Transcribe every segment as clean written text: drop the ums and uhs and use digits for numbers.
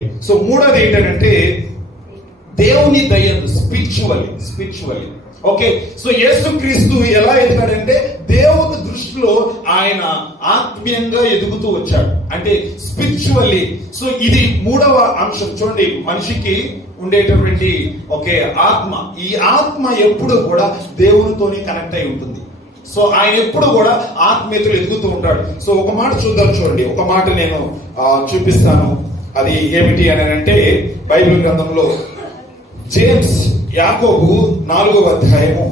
So మూడోది ఏంటంటే దేవుని దయను స్పిరిచువల్లీ ఓకే. సో యేసుక్రీస్తు ఎలా ఎదిగాడంటే దేవుని దృష్టిలో ఆయన ఆత్మీయంగా ఎదుగుతూ వచ్చాడు, అంటే స్పిరిచువల్లీ. సో ఇది మూడవ అంశం. చూడండి, మనిషికి ఉండేటటువంటి ఒకే ఆత్మ, ఈ ఆత్మ ఎప్పుడు కూడా దేవునితోనే కనెక్ట్ అయి ఉంటుంది. సో ఆయన ఎప్పుడు కూడా ఆత్మీయతలు ఎదుగుతూ ఉంటాడు. సో ఒక మాట చూద్దాం, చూడండి. ఒక మాట నేను చూపిస్తాను. అది ఏమిటి అని అంటే బైబిల్ గ్రంథంలో జేమ్స్ యాకోబు 4వ అధ్యాయము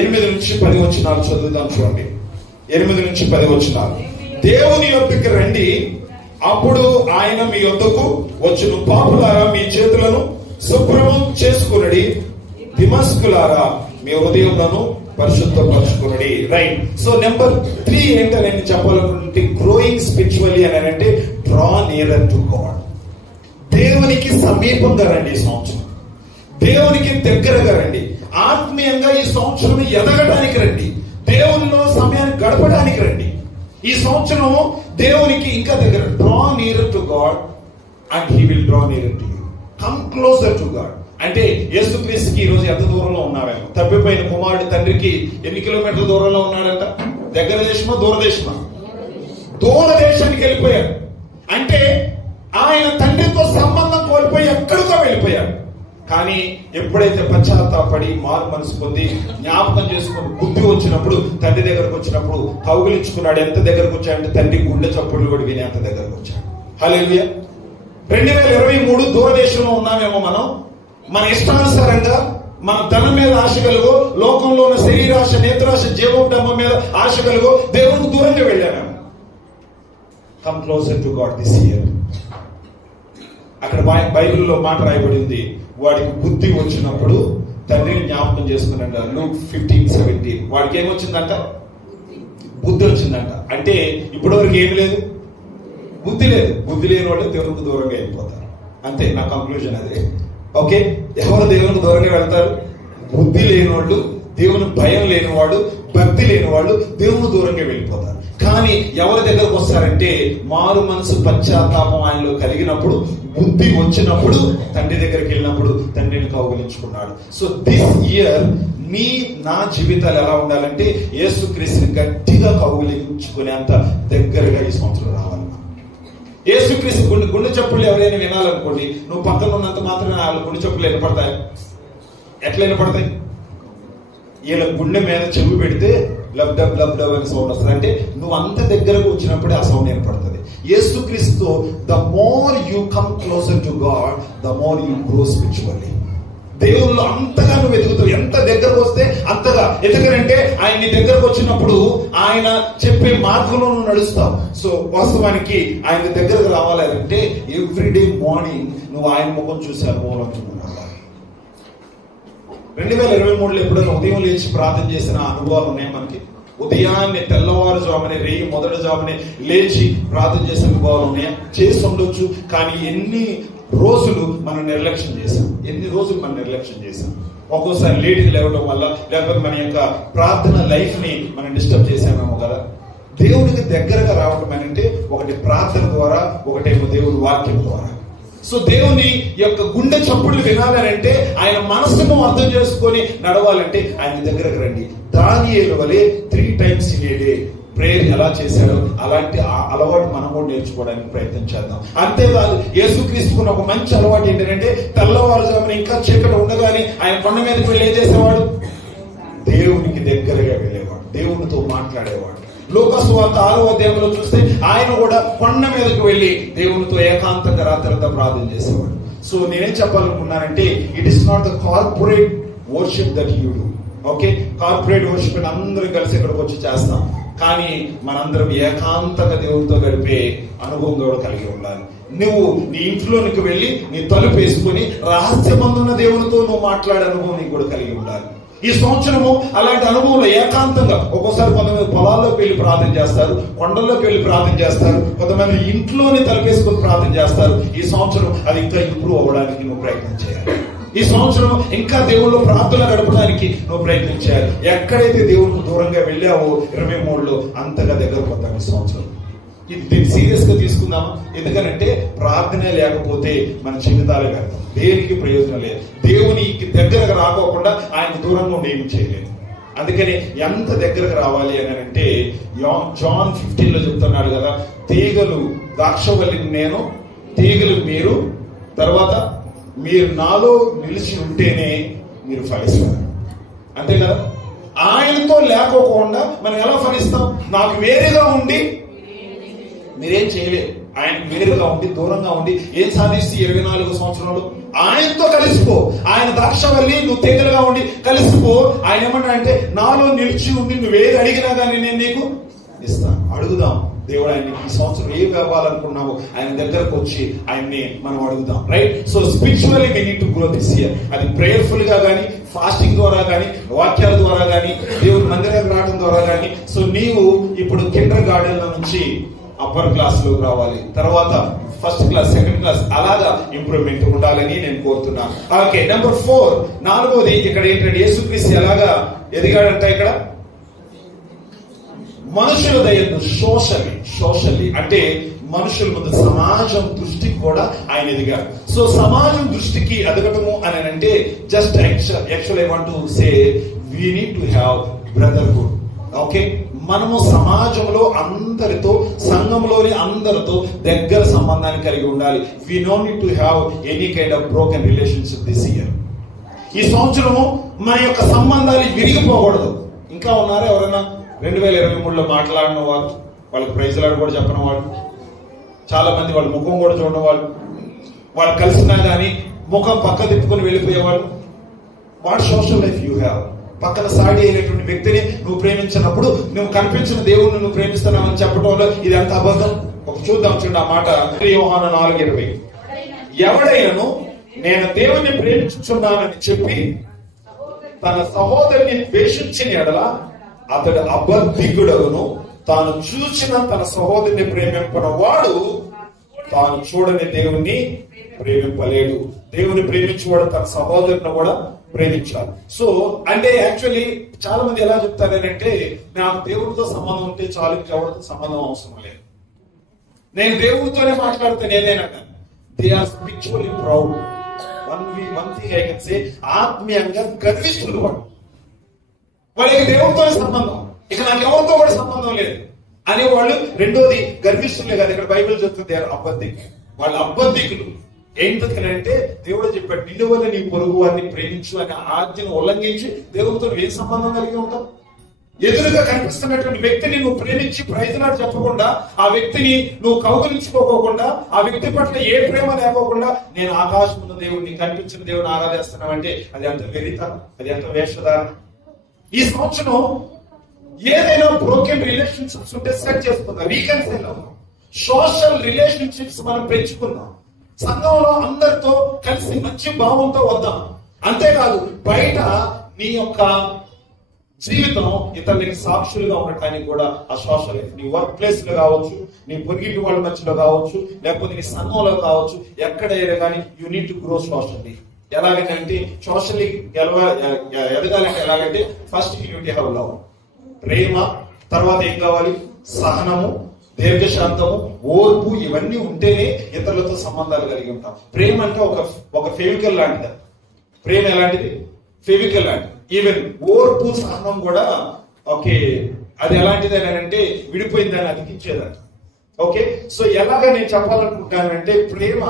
8 నుంచి 10 వచనాలు చదువుదాం. చూడండి, 8 నుంచి 10 వచనాలు. దేవుని యొద్దకు రండి, అప్పుడు ఆయన మీ యొద్దకు వచ్చును. పాపులారా, మీ చేతులను శుభ్రం చేసుకునడి. దిమస్కులారా, మీ హృదయములను పరిశుద్ధపరచుకునడి. రైట్. సో నెంబర్ 3 ఏంటని నేను చెప్పాలనుకుంటే గ్రోయింగ్ స్పిరిచువల్లీ అని అంటే డ్రా నియరర్ టు గాడ్. దేవునికి సమీపంగా రండి ఈ సంవత్సరం, దేవునికి దగ్గరగా రండి. ఆత్మీయంగా ఈ సంవత్సరం ఎదగడానికి రండి, దేవునిలో సమయాన్ని గడపడానికి రండి. ఈ సంవత్సరం దేవునికి ఇంకా దగ్గర. Draw nearer to God and he will draw nearer to you. Come closer to God. అంటే యేసుక్రీస్తుకి ఈ రోజు ఎంత దూరంలో ఉన్నావేమో. తప్పిపోయిన కుమారుడి తండ్రికి ఎన్ని కిలోమీటర్ల దూరంలో ఉన్నాడంట? దగ్గర దేశమా దూరదేశమా? దూరదేశానికి వెళ్ళిపోయాడు. అంటే ఆయన తండ్రితో సంబంధం కోల్పోయి ఎక్కడికో వెళ్ళిపోయాడు. కానీ ఎప్పుడైతే పశ్చాత్తాపడి మారు మనసు పొంది జ్ఞాపకం చేసుకుని బుద్ధి వచ్చినప్పుడు, తండ్రి దగ్గరకు వచ్చినప్పుడు కౌగిలించుకున్నాడు. ఎంత దగ్గరకు వచ్చాడంటే తండ్రి గుండె చప్పుళ్ళు కూడా విని అంత దగ్గరకు వచ్చాడు. హల్లెలూయా. 2023 దూరదేశంలో ఉన్నామేమో. మనం మన ఇష్టానుసారంగా మన ధనం మీద ఆశ కలుగో, లోకంలో ఉన్న శరీరాశ, నేత్రాశ, జీవోపడమ్మ మీద ఆశ కలుగో దేవునికి దూరంగా వెళ్ళామేమో. Come closer to God this year. అక్కడ బైబిల్లో మాట రాయబడింది, వాడికి బుద్ధి వచ్చినప్పుడు తండ్రిని జ్ఞాపకం చేసుకున్నాడు. లూక్ 15:17. వాడికి ఏమొచ్చిందంట? బుద్ధి వచ్చిందంట. అంటే ఇప్పటివరకు ఏమి లేదు, బుద్ధి లేదు. బుద్ధి లేని వాళ్ళు దేవునికి దూరంగా వెళ్ళిపోతారు. అంతే నా కంక్లూజన్ అదే. ఓకే, ఎవరు దేవునికి దూరంగా వెళ్తారు? బుద్ధి లేని వాళ్ళు, దేవుని భయం లేనివాడు, భక్తి లేని వాళ్ళు దేవుని దూరంగా వెళ్ళిపోతారు. కానీ ఎవరి దగ్గరకు వస్తారంటే మారు మనసు పశ్చాత్తాపం ఆయనలో కలిగినప్పుడు, బుద్ధి వచ్చినప్పుడు, తండ్రి దగ్గరికి వెళ్ళినప్పుడు తండ్రిని కౌగిలించుకున్నాడు. సో దిస్ ఇయర్ నా జీవితాలు ఎలా ఉండాలంటే యేసుక్రీస్తుని గట్టిగా కౌగిలించుకునేంత దగ్గరగా ఈ సంవత్సరం రావాలి. యేసుక్రీస్తు గుండె చప్పుళ్ళు ఎవరైనా వినాలనుకోండి, నువ్వు పక్కన ఉన్నంత మాత్రం వాళ్ళ గుండె చప్పుళ్ళు వినపడతాయి. ఎట్లా వినపడతాయి? వీళ్ళ గుండె మీద చెవి పెడితే లబ్ డబ్ అని సౌండ్ వస్తుంది. అంటే నువ్వు అంత దగ్గరకు వచ్చినప్పుడే ఆ సౌండ్ ఏర్పడుతుంది. యేసుక్రీస్తు, the more you come closer to God, the more you grow spiritually. దేవుళ్ళు అంతగా నువ్వు ఎదుగుతావు. ఎంత దగ్గరకు వస్తే అంతగా ఎదుగనంటే ఆయన నీ దగ్గరకు వచ్చినప్పుడు ఆయన చెప్పే మార్గంలో నువ్వు నడుస్తావు. సో వాస్తవానికి ఆయన దగ్గరకు రావాలంటే ఎవ్రీడే మార్నింగ్ నువ్వు ఆయన ముఖం చూసి అనుభవం 2023లో ఎప్పుడైనా ఉదయం లేచి ప్రార్థన చేసిన అనుభవాలు ఉన్నాయి మనకి? ఉదయాన్నే తెల్లవారుజామునే రేయి మొదటి జామునే లేచి ప్రార్థన చేసిన అనుభవాలు ఉన్నాయా? చేసి ఉండొచ్చు. కానీ ఎన్ని రోజులు మనం నిర్లక్ష్యం చేశాం? ఒక్కోసారి లేట్గా లేవడం వల్ల, లేకపోతే మన యొక్క ప్రార్థన లైఫ్ ని మనం డిస్టర్బ్ చేసామేమో కదా. దేవునికి దగ్గరగా రావడం అంటే ఒకటి ప్రార్థన ద్వారా, ఒకటేమో దేవుని వాక్యం ద్వారా. సో దేవుని యొక్క గుండె చప్పుళ్ళు వినాలంటే, ఆయన మనసును అర్థం చేసుకొని నడవాలంటే ఆయన దగ్గరకు రండి. దానియేలు వలె 3 times in a day prayer ఎలా చేశాడో అలాంటి అలవాటు మనం కూడా నేర్చుకోవడానికి ప్రయత్నం చేద్దాం. అంతేకాదు, యేసుక్రీస్తుకున్న ఒక మంచి అలవాటు ఏంటంటే తెల్లవారుజామున ఇంకా చీకటి ఉండగానే ఆయన కొండ మీదకి వెళ్ళి ఏం చేసేవాడు? దేవునికి దగ్గరగా వెళ్ళేవాడు, దేవునితో మాట్లాడేవాడు. లూకా సువార్త 6వ అధ్యాయంలో చూస్తే ఆయన కూడా కొండ మీదకు వెళ్ళి దేవునితో ఏకాంతంగా రాత్రంతా ప్రార్థన చేసేవాడు. సో నేనేం చెప్పాలనుకున్నానంటే, it is not the corporate worship that you do. Okay, corporate worship అందరం కలిసి ఇక్కడికి వచ్చి చేస్తాం. కానీ మనందరం ఏకాంతంగా దేవునితో గడిపే అనుభవం కూడా కలిగి ఉండాలి. నువ్వు నీ ఇంట్లోనికి వెళ్ళి నీ తలుపు వేసుకుని రహస్యమందున్న దేవునితో నువ్వు మాట్లాడే అనుభవం నీకు కూడా కలిగి ఉండాలి. ఈ సంవత్సరము అలాంటి అనుభవంలో ఏకాంతంగా, ఒక్కోసారి కొంతమంది పొలాల్లోకి వెళ్ళి ప్రార్థన చేస్తారు, కొండల్లోకి వెళ్ళి ప్రార్థన చేస్తారు, కొంతమంది ఇంట్లోనే తలపేసుకొని ప్రార్థన చేస్తారు. ఈ సంవత్సరం అది ఇంకా ఇంప్రూవ్ అవ్వడానికి నువ్వు ప్రయత్నం చేయాలి. ఈ సంవత్సరం ఇంకా దేవుళ్ళు ప్రార్థన గడపడానికి నువ్వు ప్రయత్నం చేయాలి. ఎక్కడైతే దేవునికి దూరంగా వెళ్ళావో 23లో అంతగా దగ్గర పోతాం ఈ సంవత్సరం. దీన్ని సీరియస్ గా తీసుకుందామా? ఎందుకనంటే ప్రార్థన లేకపోతే మన జీవితాలే వ్యర్థం, దేనికి ప్రయోజనం లేదు. దేవునికి దగ్గరకు రాకోకుండా ఆయన దూరంగా ఉండి ఏమి చేయలేదు. అందుకని ఎంత దగ్గరకు రావాలి అని అంటే జాన్ 15 లో చెప్తున్నాడు కదా, తీగలు ద్రాక్షవల్లి నేను, తీగలు మీరు, తర్వాత మీరు నాలో నిలిచి ఉంటేనే మీరు ఫలిస్తారు. అంతే కదా? ఆయనతో లేకోకుండా మనం ఎలా ఫలిస్తాం? నాకు వేరుగా ఉండి మీరేం చేయలేదు. ఆయన వేరుగా ఉండి దూరంగా ఉండి ఏం సాధిస్తే 24 సంవత్సరాలు ఆయనతో కలిసిపో. ఆయన ద్రాక్షవల్లి, నువ్వు తీగలుగా ఉండి కలిసిపో. ఆయన ఏమన్నా అంటే నాలో నిలిచి ఉండి నువ్వేది అడిగినా కానీ నేను నీకు ఇస్తాను. అడుగుదాం దేవుడు ఆయన ఈ సంవత్సరం ఏం ఇవ్వాలనుకున్నావో ఆయన దగ్గరకు వచ్చి ఆయన్ని మనం అడుగుదాం. Right? So spiritually we need to grow this year. అది ప్రేయర్ఫుల్ గా కానీ, ఫాస్టింగ్ ద్వారా కానీ, వాక్యాల ద్వారా కానీ, దేవుడి మందిరానికి రావడం ద్వారా కానీ. సో నీవు ఇప్పుడు కిండర్ గార్డెన్ నుంచి అప్పర్ క్లాస్ లోకి రావాలి, తర్వాత ఫస్ట్ క్లాస్, సెకండ్ క్లాస్, అలాగా ఇంప్రూవ్మెంట్ ఉండాలని నేను కోరుతున్నాను. ఓకే, నెంబర్ 4, 4వది ఇక్కడ ఏంటంటే యేసుక్రీస్తు ఎలాగా ఎదిగాడంట? ఇక్కడ మనుషుల దయందు సోషల్లీ అంటే మనుషుల ముందు సమాజం దృష్టికి కూడా ఆయన ఎదిగాడు. సో సమాజం దృష్టికి ఎదగటము అని అంటే just actual I want to say we need to have brotherhood. Okay, మనము సమాజంలో అందరితో, సంఘంలోని అందరితో దగ్గర సంబంధాన్ని కలిగి ఉండాలి. We no need to have any kind of broken relationship this year. ఈ సంవత్సరము మన యొక్క సంబంధాలు విరిగిపోకూడదు. ఇంకా ఉన్నారా ఎవరైనా 2023లో మాట్లాడిన వాళ్ళు, వాళ్ళకి ప్రైజ్లాడు కూడా చెప్పిన వాళ్ళు, చాలా మంది వాళ్ళ ముఖం కూడా చూడడం వాళ్ళు కలిసినా కానీ ముఖం పక్క తిప్పుకొని వెళ్ళిపోయేవాళ్ళు. What social life you have? పక్కన సాటి అయినటువంటి వ్యక్తిని నువ్వు ప్రేమించినప్పుడు నువ్వు కనిపించిన దేవుణ్ణి నువ్వు ప్రేమిస్తున్నావని చెప్పడంలో ఇది ఎంత అబద్ధం. ఒక చూద్దాం, చూడండి ఆ మాట. యోహాను 4:20, ఎవడైనను నేను దేవుణ్ణి ప్రేమించుచున్నానని చెప్పి తన సహోదరుని ద్వేషించిన ఎడల అతడు అబద్ధికుడగును, తాను చూసిన తన సహోదరుని ప్రేమింపన వాడు తాను చూడని దేవుణ్ణి ప్రేమింపలేడు. దేవుని ప్రేమించేవాడు తన సహోదరుని కూడా ప్రేమించాలి. సో అంటే యాక్చువల్లీ చాలా మంది ఎలా చెప్తారంటే నాకు దేవుడితో సంబంధం ఉంటే చాలు, ఎవరితో సంబంధం అవసరం లేదు, నేను దేవుడితోనే మాట్లాడితే నేనేనన్నా. They are spiritually proud. One thing I can say, ఆత్మీయంగా గర్విస్తుడు వాళ్ళకి దేవుడితోనే సంబంధం, ఇక నాకు ఎవరితో కూడా సంబంధం లేదు అనేవాళ్ళు. రెండోది గర్విస్తులే కాదు, ఇక్కడ బైబిల్ చెప్తుంది అబద్ధికులు. వాళ్ళు అబద్ధికులు. ఎందుకనంటే దేవుడు చెప్పాడు నిన్ను వల్ల నీ పొరుగు వారిని ప్రేమించు అనే ఆజ్ఞను ఉల్లంఘించి దేవుడితో ఏ సంబంధం కలిగి ఉంటావు? ఎదురుగా కనిపిస్తున్నటువంటి వ్యక్తిని నువ్వు ప్రేమించి ప్రయోజనాలు చెప్పకుండా, ఆ వ్యక్తిని నువ్వు కౌగులించుకోకుండా, ఆ వ్యక్తి పట్ల ఏ ప్రేమ లేకోకుండా నేను ఆకాశం ఉన్న దేవుడిని, కనిపించిన దేవుడిని ఆరాధిస్తున్నావు అంటే అది ఎంత వెరితనం, అది ఎంత వేషధారణ. ఈ సంవత్సరం ఏదైనా బ్రోకెన్ రిలేషన్షిప్స్ ఉంటే సెట్ చేసుకుందాం, రీకన్సైల్ అవుదాం, సోషల్ రిలేషన్షిప్స్ మనం పెంచుకుందాం, సంఘంలో అందరితో కలిసి మంచి భావంతో వద్దాం. అంతేకాదు బయట నీ యొక్క జీవితం ఇతరులకి సాక్షులుగా ఉండటానికి కూడా ఆ సోషల్ లైఫ్, నీ వర్క్ ప్లేస్ లో కావచ్చు, నీ పొరిగింటి వాళ్ళ మధ్యలో కావచ్చు, లేకపోతే నీ సంఘంలో కావచ్చు, ఎక్కడైనా కానీ you need to grow socially. ఎలాగంటే సోషల్లీ ఎదగాలంటే ఎలాగంటే first you to have love, ప్రేమ, తర్వాత ఏం కావాలి? సహనము, దీర్ఘశాంతము, ఓర్పు, ఇవన్నీ ఉంటేనే ఇతరులతో సంబంధాలు కలిగి ఉంటాం. ప్రేమ అంటే ఒక ఫెవికల్ లాంటిది. ప్రేమ ఎలాంటిది? ఫెవికల్ లాంటిది. ఈవెన్ ఓర్పు, సహనం కూడా ఓకే, అది ఎలాంటిది అని అంటే విడిపోయిందని అతికించేదంట. ఓకే, సో ఎలాగా నేను చెప్పాలనుకుంటానంటే ప్రేమ,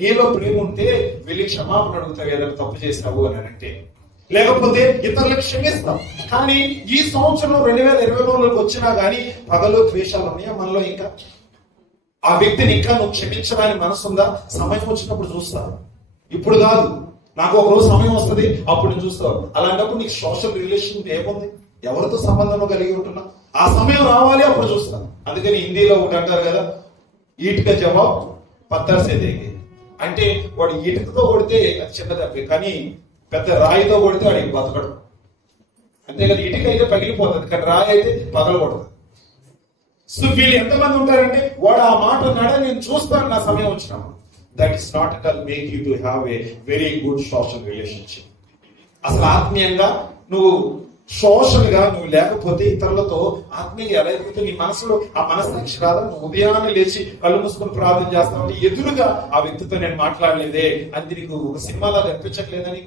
నీలో ప్రేమ ఉంటే వెళ్ళి క్షమాపణ అడుగుతావు ఏదైనా తప్పు చేసినావు అని అంటే, లేకపోతే ఇతరులకు క్షమిస్తాం. కానీ ఈ సంవత్సరం 2023లోకి వచ్చినా గానీ పగలు ద్వేషాలు ఉన్నాయా మనలో? ఇంకా ఆ వ్యక్తిని ఇంకా నువ్వు క్షమించడానికి మనసు ఉందా? సమయం వచ్చినప్పుడు చూస్తావు, ఇప్పుడు కాదు. నాకు ఒక రోజు సమయం వస్తుంది, అప్పుడు నేను చూస్తావు. అలాంటప్పుడు నీకు సోషల్ రిలేషన్ ఏముంది? ఎవరితో సంబంధం కలిగి ఉంటున్నా? ఆ సమయం రావాలి, అప్పుడు చూస్తాను. అందుకని హిందీలో ఒకటి అంటారు కదా, ఈటుక జవాబ్ పత్తాసే దేగే. అంటే వాడు ఈటుకతో కొడితే అది చిన్న తప్పే, కానీ పెద్ద రాయితో కొడితే వాడికి బతకడు. అంతే కదా, ఇటుక అయితే పగిలిపోతుంది, కానీ రాయి అయితే పగలకూడదు. సో వీళ్ళు ఎంతమంది ఉంటారంటే వాడు ఆ మాట అన్నాడా, నేను చూస్తాను నా సమయం వచ్చినప్పుడు. That is not at all make you to have a very good social relationship. అసలు ఆత్మీయంగా నువ్వు సోషల్ గా నువ్వు లేకపోతే ఇతరులతో ఆత్మీయంగా ఎలా ఎదుగుతూ నీ మనసులో ఆ మనస్సాక్షి రాదా? నువ్వు ఉదయాన్నే లేచి కళ్ళు మూసుకొని ప్రార్థన చేస్తావు, ఎదురుగా ఆ వ్యక్తితో నేను మాట్లాడలేదే అది నీకు ఒక సినిమాలా కనిపించట్లేదని,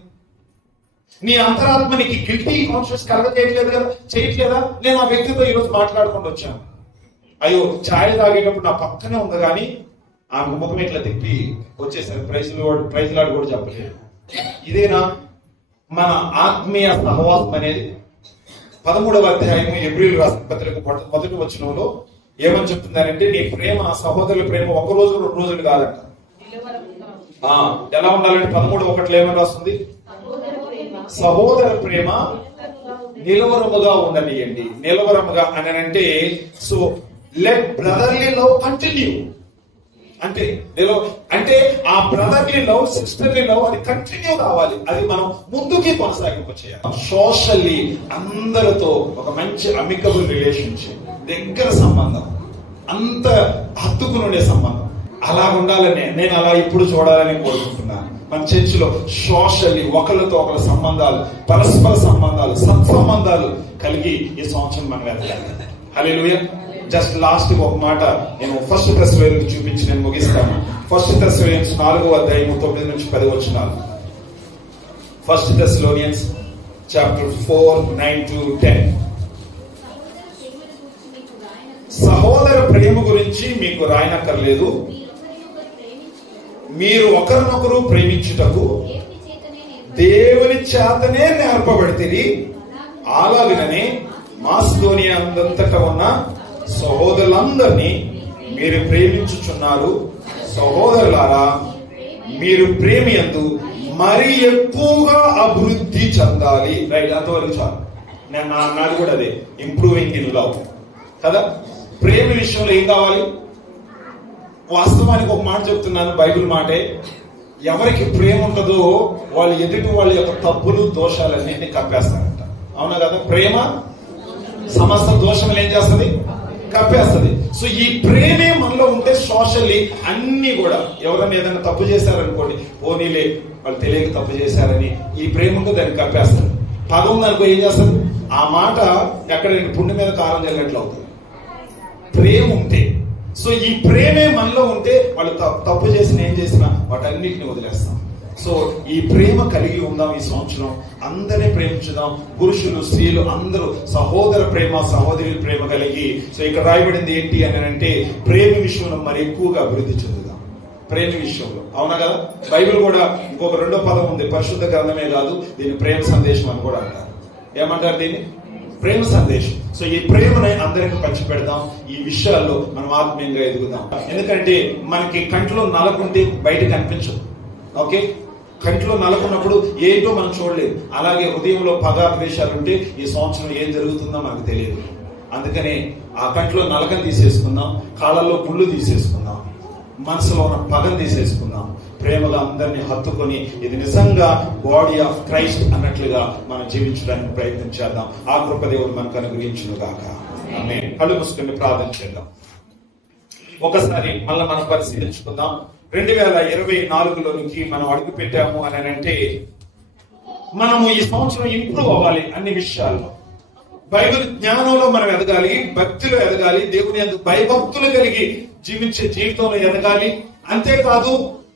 నీ అంతరాత్మ నీకు గిల్టీ కాన్షియస్ కలగజేయట్లేదు కదా, చేయట్లేదా? నేను ఆ వ్యక్తితో ఈరోజు మాట్లాడుకుంటూ వచ్చాను, అయ్యో ఛాయ్ తాగేటప్పుడు నా పక్కనే ఉంది కానీ ఆ ముఖం ఇట్లా తిప్పి వచ్చేసారు, ప్రైజ్ లాడ్ కూడా చెప్పలేదు. ఇదేనా మన ఆత్మీయ సహవాసం అనేది? 13వ అధ్యాయం ఎబ్రిల్ రాసిన పత్రిక మొదటి వచనంలో ఏమని చెప్తున్నారంటే, నీ ప్రేమ సహోదరుల ప్రేమ 1 రోజు 2 రోజులు కాదంట. ఎలా ఉండాలంటే 13:1 ఏమని రాస్తుంది? సహోదర ప్రేమ నిలవరముగా ఉండనియండి. నిలవరముగా అని అంటే, so let brotherly love continue అంటే ఆ బ్రదర్లీ లవ్, సిస్టర్లీ లవ్ అది కంటిన్యూ కావాలి, అది మనం ముందుకి కొనసాగింపు చేయాలి. సోషల్లీ అందరితో ఒక మంచి అమికబుల్ రిలేషన్షిప్, దగ్గర సంబంధం, అంత హత్తుకునుండే సంబంధం అలా ఉండాలని నేను అలా ఇప్పుడు చూడాలని కోరుకుంటున్నాను. మన చర్చిలో సోషల్లీ ఒకరితో ఒకరి సంబంధాలు, పరస్పర సంబంధాలు, సత్సంబంధాలు కలిగి ఈ సంవత్సరం మనం వెళ్ళాలి. హల్లెలూయా. జస్ట్ లాస్ట్ ఒక మాట నేను 1 Thessalonians చూపించి నేను ముగిస్తాను. 1 Thessalonians 4వ అధ్యాయం 9 నుంచి 10 వచనాలు. 1 Thessalonians chapter 4, 9 to 10. సహోదర ప్రేమ గురించి మీకు రాయనక్కర్లేదు, మీరు ఒకరినొకరు ప్రేమించుటకు దేవుని చేతనే నేర్పబడితిరి. అలాగనే మాసిదోనియా అంతటా ఉన్న సహోదరులందరినీ మీరు ప్రేమించుచున్నారు. సహోదరులారా, మీరు ప్రేమియందు మరి ఎక్కువగా అభివృద్ధి చెందాలి. రైట్, అంతవరకు చాలు. నాది కూడా అదే, ఇంప్రూవింగ్ ఇన్ లవ్ కదా. ప్రేమ విషయంలో ఏం కావాలి? వాస్తవానికి ఒక మాట చెప్తున్నాను, బైబిల్ మాటే. ఎవరికి ప్రేమ ఉంటుందో వాళ్ళు ఎదుటి వాళ్ళ యొక్క తప్పులు దోషాలన్నింటినీ కప్పేస్తారంట. అవునా కదా? ప్రేమ సమస్త దోషములు ఏం చేస్తుంది? కప్పేస్తుంది. సో ఈ ప్రేమే మనలో ఉంటే సోషల్లీ అన్ని కూడా, ఎవరైనా ఏదైనా తప్పు చేశారనుకోండి, పోనీలే వాళ్ళు తెలియక తప్పు చేశారని ఈ ప్రేమ ఉంటే దాన్ని కప్పేస్తారు. పదం ఉందనుకో ఏం చేస్తారు? ఆ మాట ఎక్కడ పుండి మీద కారం జరిగినట్లు అవుతుంది ప్రేమ ఉంటే. సో ఈ ప్రేమే మనలో ఉంటే వాళ్ళు తప్పు చేసిన ఏం చేసినా వాటన్నిటిని వదిలేస్తాం. సో ఈ ప్రేమ కలిగి ఉందాం. ఈ సంవత్సరం అందరినీ ప్రేమించుదాం. పురుషులు, స్త్రీలు అందరూ సహోదర ప్రేమ, సహోదరి ప్రేమ కలిగి. సో ఇక్కడ రాయబడింది ఏంటి అని అంటే, ప్రేమ విషయంలో మరి ఎక్కువగా అభివృద్ధి చెందుదాం. ప్రేమ విషయంలో, అవునా కదా? బైబిల్ కూడా ఇంకొక 2వ పదం ఉంది, పరిశుద్ధ గ్రంథమే కాదు, దీన్ని ప్రేమ సందేశం అని కూడా అంటారు. ఏమంటారు దీన్ని? ప్రేమ సందేశం. సో ఈ ప్రేమని అందరికి పంచి పెడదాం. ఈ విషయాల్లో మనం ఆత్మీయంగా ఎదుగుదాం. ఎందుకంటే మనకి కంట్లో నలకుంటే బయట కనిపించదు. ఓకే, కంట్లో నలుకున్నప్పుడు ఏంటో మనం చూడలేదు. అలాగే హృదయంలో పగ, ద్వేషాలుంటే ఈ సంవత్సరం ఏం జరుగుతుందో మనకు తెలియదు. అందుకనే ఆ కంట్లో నలకను తీసేసుకుందాం, కాళ్ళల్లో పుళ్ళు తీసేసుకుందాం, మనసులో ఉన్న పగను తీసేసుకుందాం. ప్రేమగా అందరినీ హత్తుకొని ఇది నిజంగా బాడీ ఆఫ్ క్రైస్ట్ అన్నట్లుగా మనం జీవించడానికి ప్రయత్నం చేద్దాం. ఆ కృప దేవుడు మనకు అనుగ్రహించును గాక. ఆమేన్. కళ్ళు మూసుకొని ప్రార్థన చేద్దాం. ఒకసారి మళ్ళీ మనం పరిశీలించుకుందాం. 2024లోనికి మనం అడుగు పెట్టాము అని అంటే, మనము ఈ సంవత్సరం ఇంప్రూవ్ అవ్వాలి అన్ని విషయాల్లో. బైబిల్ జ్ఞానంలో మనం ఎదగాలి, భక్తిలో ఎదగాలి, దేవుని యందు భయభక్తులు కలిగి జీవించే జీవితంలో ఎదగాలి. అంతేకాదు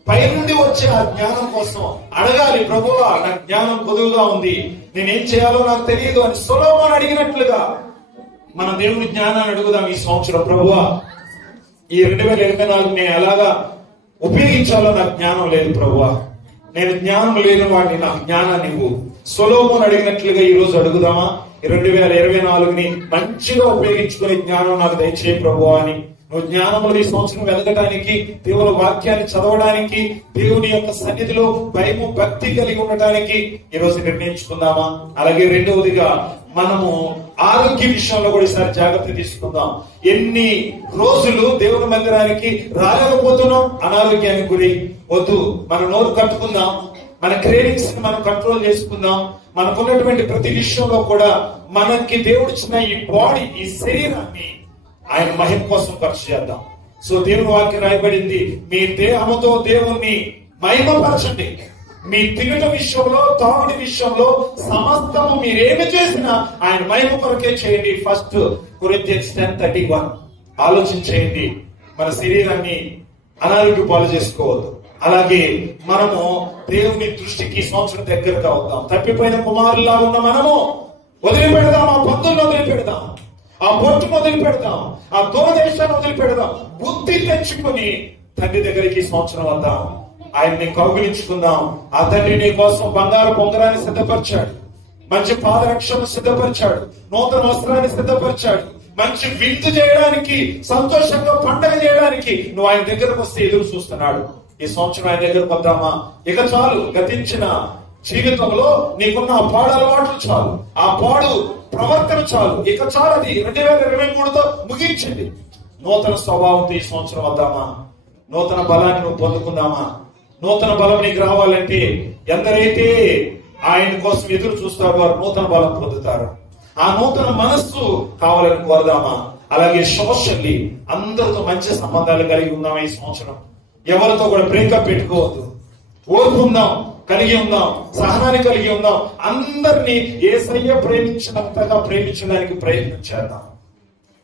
పైనుండి వచ్చే ఆ జ్ఞానం కోసం అడగాలి, ప్రభువా నాకు జ్ఞానం కొదువుగా ఉంది, నేనేం చేయాలో నాకు తెలియదు అని సొలొమోను అడిగినట్లుగా మన దేవుని జ్ఞానాన్ని అడుగుదాం ఈ సంవత్సరం. ప్రభువా, ఈ 2024 నేను ఎలాగా ఉపయోగించాలో నాకు జ్ఞానం లేదు ప్రభువా, నేను జ్ఞానం లేని వాడిని, నాకు జ్ఞానాన్ని ఇవ్వు. సొలొమోను అడిగినట్లుగా ఈ రోజు అడుగుదామా? 2024ని మంచిగా ఉపయోగించుకునే జ్ఞానం నాకు దయచేయి ప్రభువా అని. నువ్వు జ్ఞానంలో ఈ సంవత్సరం ఎదగటానికి, దేవుని వాక్యాన్ని చదవడానికి, దేవుని యొక్క సన్నిధిలో భయము, భక్తి కలిగి ఉండటానికి ఈ రోజు నిర్ణయించుకుందామా? అలాగే రెండవదిగా మనము ఆరోగ్య విషయంలో కూడా ఈసారి జాగ్రత్త తీసుకుందాం. ఎన్ని రోజులు దేవుని మందిరానికి రాలేకపోతున్నాం అనారోగ్యానికి గురి. వద్దు, మన నోరు కట్టుకుందాం, మన క్రేవింగ్స్ మనం కంట్రోల్ చేసుకుందాం. మనకున్నటువంటి ప్రతి విషయంలో కూడా మనకి దేవుడిచ్చిన ఈ బాడీ, ఈ శరీరాన్ని ఆయన మహిమ కోసం ఖర్చు చేద్దాం. సో దేవుని వాక్యం రాయబడింది, మీ దేహముతో దేవుణ్ణి మహిమపరచండి. మీ తినుట విషయంలో, తాగుడి విషయంలో సమస్తము మీరేమి చేసినా ఆయన మహిమ కొరకే చేయండి. First Corinthians 10:31 ఆలోచించేయండి. మన శరీరాన్ని అనారోగ్య పాలు చేసుకోవద్దు. అలాగే మనము దేవుని దృష్టికి సంవత్సరం దగ్గరగా అవుతాం. తప్పిపోయిన కుమారులా ఉన్న మనము వదిలిపెడదాం, ఆ పందులను వదిలిపెడదాం, ఆ బొట్టును వదిలిపెడదాం, ఆ దూరదేశాన్ని వదిలిపెడదాం. బుద్ధి తెచ్చుకుని తండ్రి దగ్గరికి సంవత్సరం వద్దాం. ఆయన్ని కౌగిలించుకుందాం. ఆ తండ్రి నీ కోసం బంగారు పొంగరాన్ని సిద్ధపరిచాడు, మంచి పాదరక్షను సిద్ధపరిచాడు, నూతన వస్త్రాన్ని సిద్ధపరిచాడు, మంచి విందు చేయడానికి, సంతోషంగా పండగ చేయడానికి నువ్వు ఆయన దగ్గరకు వస్తే ఎదురు చూస్తున్నాడు. ఈ సంవత్సరం ఆయన దగ్గరకు వద్దామా? ఇక చాలు, గతించిన జీవితంలో నీకున్న ఆ పాడు అలవాట్లు చాలు, ఆ పాడు ప్రవర్తన చాలు, ఇక చాలు. అది 2023తో ముగించింది. నూతన స్వభావంతో ఈ సంవత్సరం వద్దామా? నూతన బలాన్ని నువ్వు పొందుకుందామా? నూతన బలం నీకు రావాలంటే ఎందరైతే ఆయన కోసం ఎదురు చూస్తారో వారు నూతన బలం పొందుతారు. ఆ నూతన మనస్సు కావాలని కోరదామా? అలాగే సోషల్లీ అందరితో మంచి సంబంధాలు కలిగి ఉందామా ఈ సంవత్సరం? ఎవరితో కూడా బ్రేకప్ పెట్టుకోవద్దు. ఓర్పు ఉందాం, కలిగి ఉందాం, సహనాన్ని కలిగి ఉందాం. అందరినీ యేసయ్య ప్రేమించినంతగా ప్రేమించడానికి ప్రయత్నం చేద్దాం.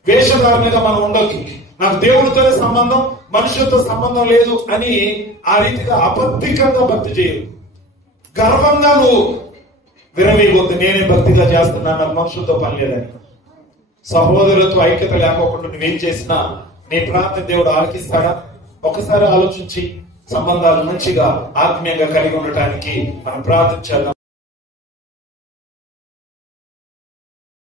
వేషధారణగా మనం ఉండొద్దు. నాకు దేవుడితోనే సంబంధం, మనుషులతో సంబంధం లేదు అని ఆ రీతిగా అబద్ధికంగా భక్తి చేయదు. గర్వంగా నువ్వు విరవీయవద్దు. నేనే భక్తిగా చేస్తున్నాను, నాకు మనుషులతో పని లేదని. సహోదరులతో ఐక్యత లేకోకుండా నువ్వేం చేసినా నీ ప్రార్థన దేవుడు ఆలకిస్తాడా? ఒకసారి ఆలోచించి సంబంధాలు మంచిగా ఆత్మీయంగా కలిగి ఉండటానికి మనం ప్రార్థన చేద్దాం.